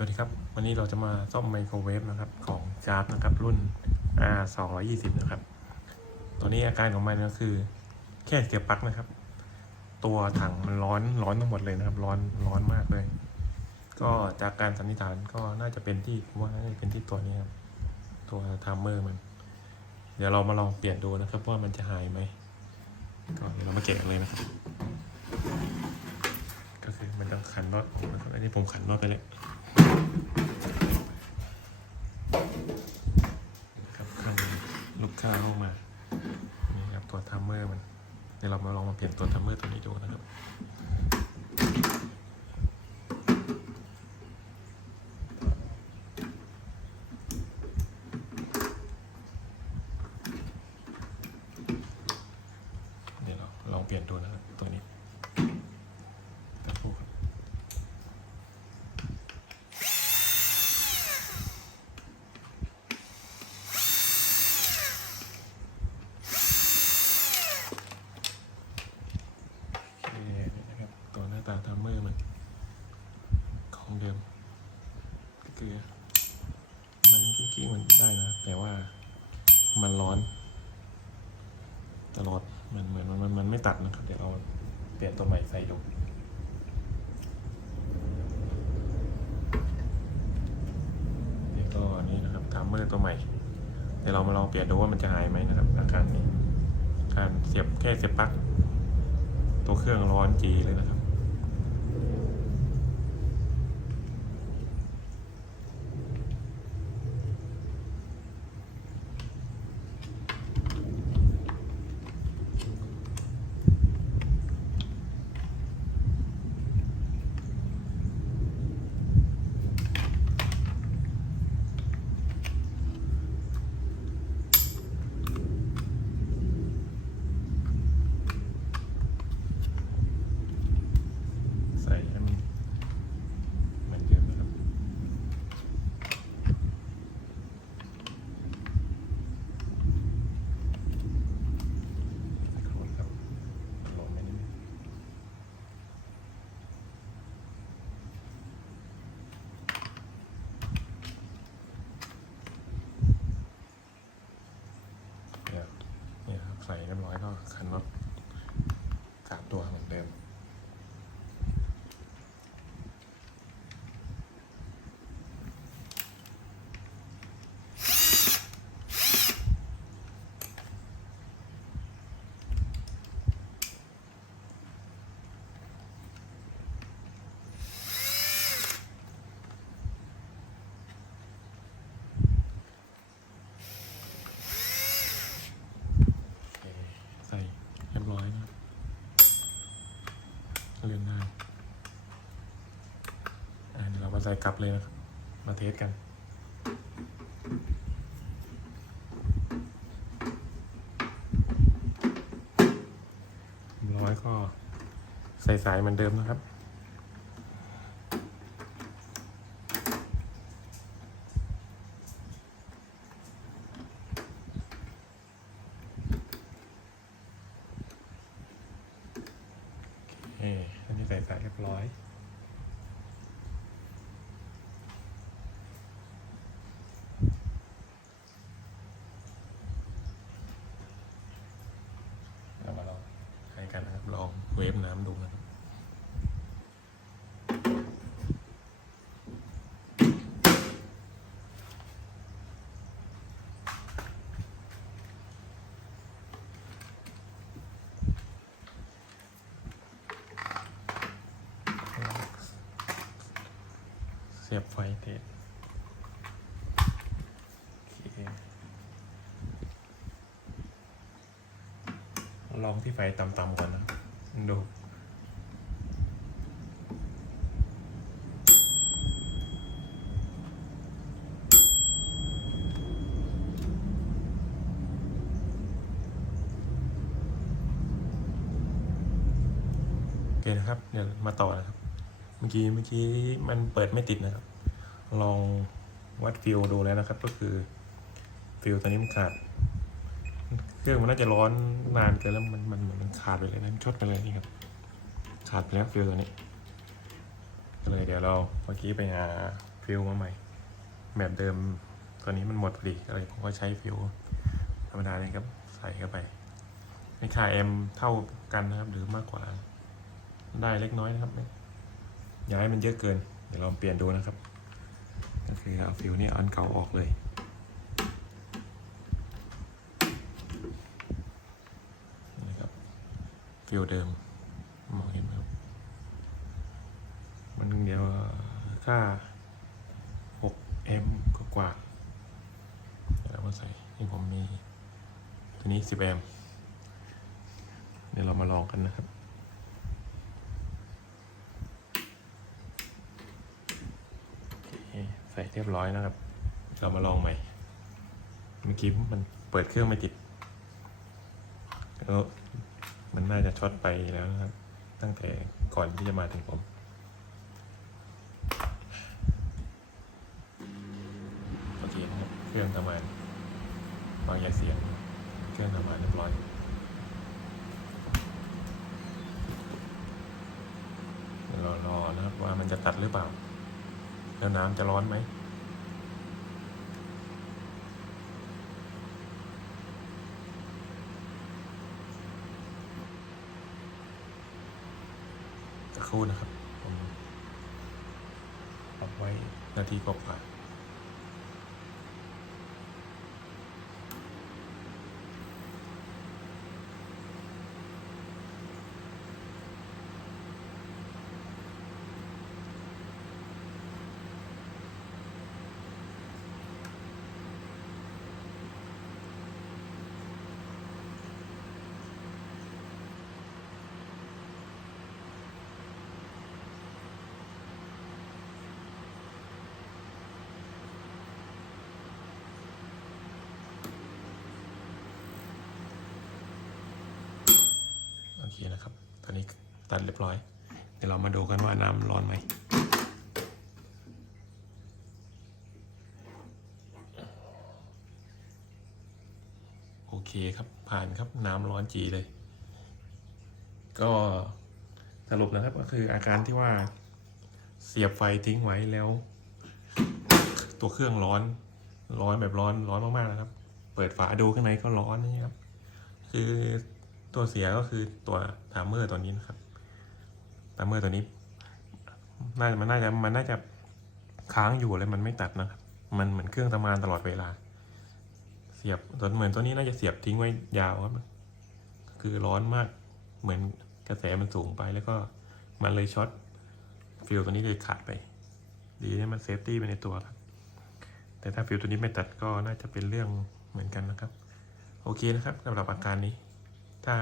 สวัสดีครับ วันนี้เราจะมาซ่อมไมโครเวฟนะครับของชาร์ปนะครับรุ่น R 2 2 0นะครับ ตัวนี้อาการของมันก็คือแค่เสียบปลั๊กนะครับ ตัวถังมันร้อนร้อนทั้งหมดเลยนะครับ ร้อนร้อนมากเลย ก็จากการสันนิษฐานก็น่าจะเป็นที่ว่าน่าจะเป็นที่ตัวนี้ครับตัวไทม์เมอร์มัน เดี๋ยวเรามาลองเปลี่ยนดูนะครับว่ามันจะหายไหมก็เดี๋ยวเรามาเก็บเลยนะครับก็คือมันต้องขันน็อตนะครับอันนี้ผมขันน็อตไปแล้ว ครับขันลูกค้าลงมานี่ครับตัวทัมเมอร์มันเดี๋ยวเรามาลองมาเปลี่ยนตัวทัมเมอร์ตัวนี้ดูนะครับเดี๋ยวเราลองเปลี่ยนดูนะครับตัวนี้ตะปูครับโอเคนี่นะครับตัวหน้าตาทัมเมอร์มัน ของเดิม ก็คือ มันจริงๆมัน ได้นะ แต่ว่ามันร้อน ตลอดมันเหมือนมันมันมันไม่ตัดนะครับ เดี๋ยวเราเปลี่ยนตัวใหม่ใส่ดูเดี๋ยวก็นนี้นะครับทัมเมอร์ตัวใหม่ เดี๋ยวเรามาลองเปลี่ยนดูว่ามันจะหายไหมนะครับ อาการนี้ การเสียบแค่เสียบปลั๊กตัวเครื่องร้อนจีเลยนะครับ ใส่ให้มันเหมือนเดิมนะครับ สักครู่ครับลงไปนิดนึงเดี๋ยวเนี่ยครับใส่เกันน็อตสามตัวเหมือนเดิม โอเคใส่เรียบร้อยนะเรียนได้อ่าเดี๋ยวเรามา ใส่กลับเลยนะครับ มาเทสกัน ร้อยก็ใส่สายเหมือนเดิมนะครับอันนี้ใส่สายเรียบร้อย เรามาลองให้กันนะครับ ลองเว ฟน้ำดูนะครับเสียบไฟเทสโอเคลองที่ไฟต่ำๆก่อนนะ ดูโอเคนะครับเดี๋ยวมาต่อนะครับ เมื่อกี้เมื่อกี้มันเปิดไม่ติดนะครับ ลองวัดฟิลดูแล้วนะครับ ก็คือฟิลตอนนี้มันขาด เครื่องมันน่าจะร้อนนานเกินแล้วมันมันเหมือนมันขาดไปเลยนะมันชดไปเลยนี่ครับ ขาดไปแล้วฟิลตัวนี้ก็เลยเดี๋ยวเราเมื่อกี้ไปหาฟิลมาใหม่ แบบเดิมตัวนี้มันหมดพอดีก็เลยผมก็ใช้ฟิลธรรมดาเลยครับ ใส่เข้าไปในค่าแอมเท่ากันนะครับ หรือมากกว่า ได้เล็กน้อยนะครับอย่าให้มันเยอะเกิน เดี๋ยวลองเปลี่ยนดูนะครับ ก็คือเอาฟิลนี้อันเก่าออกเลย นี่ครับ ฟิลเดิมมองเห็นไหมครับมันเดียวค่า6 m กว่าๆเดี๋ยวมาใส่ที่ผมมีตัวนี้ 10 m เดี๋ยวเรามาลองกันนะครับใส่เรียบร้อยนะครับ เรามาลองใหม่ เมื่อกี้มันเปิดเครื่องไม่ติดแล้ว มันน่าจะช็อตไปแล้วนะครับ ตั้งแต่ก่อนที่จะมาถึงผม โอเคนะครับเครื่องทำงานวางยาเสียง เครื่องทำงานเรียบร้อยรารอนะครับว่ามันจะตัดหรือเปล่า แล้วน้ำจะร้อนไหม ครู่นะครับ ผมปรับไว้นาทีกว่า เคนะครับ ตอนนี้ตัดเรียบร้อย เดี๋ยวเรามาดูกันว่าน้ำร้อนไหมโอเคครับ ผ่านครับน้ำร้อนจีเลย ก็สรุปนะครับก็คืออาการที่ว่าเสียบไฟทิ้งไว้แล้ว ตัวเครื่องร้อน ร้อนแบบร้อนร้อนมากๆนะครับ เปิดฝาดูข้างในก็ร้อนนะครับ คือ ตัวเสียก็คือตัวทามเมอร์ตัวนี้นะครับทามเมอร์ตัวนี้น่าจะมันน่าจะมันน่าจะค้างอยู่เลยมันไม่ตัดนะครับ มันเหมือนเครื่องทำงานตลอดเวลา เสียบตัวเหมือนตัวนี้น่าจะเสียบทิ้งไว้ยาวครับ คือร้อนมาก เหมือนกระแสมันสูงไปแล้วก็มันเลยช็อตฟิลตัวนี้เลยขาดไป ดีที่มันเซฟตี้ไปในตัวครับ แต่ถ้าฟิลตัวนี้ไม่ตัดก็น่าจะเป็นเรื่องเหมือนกันนะครับ โอเคนะครับสำหรับอาการนี้ ถ้า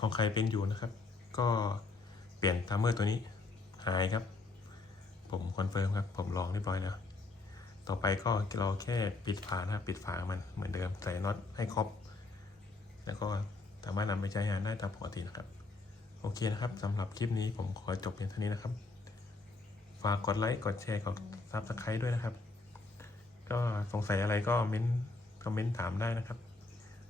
ของใครเป็นอยู่นะครับ ก็เปลี่ยนทัมเมอร์ตัวนี้หายครับ ผมคอนเฟิร์มครับ ผมลองเรียบร้อยแล้ว ต่อไปก็เราแค่ปิดฝานะครับปิดฝามันเหมือนเดิมใส่น็อตให้ครบแล้วก็สามารถนำไปใช้งานได้ตามปกตินะครับ โอเคนะครับสำหรับคลิปนี้ผมขอจบเพียงเท่านี้นะครับ ฝากกดไลค์กดแชร์กดซับสไครต์ด้วยนะครับ ก็สงสัยอะไรก็เม้นคอมเมนต์ถามได้นะครับ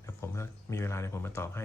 เดี๋ยวผมมีเวลาเดี๋ยวผมมาตอบให้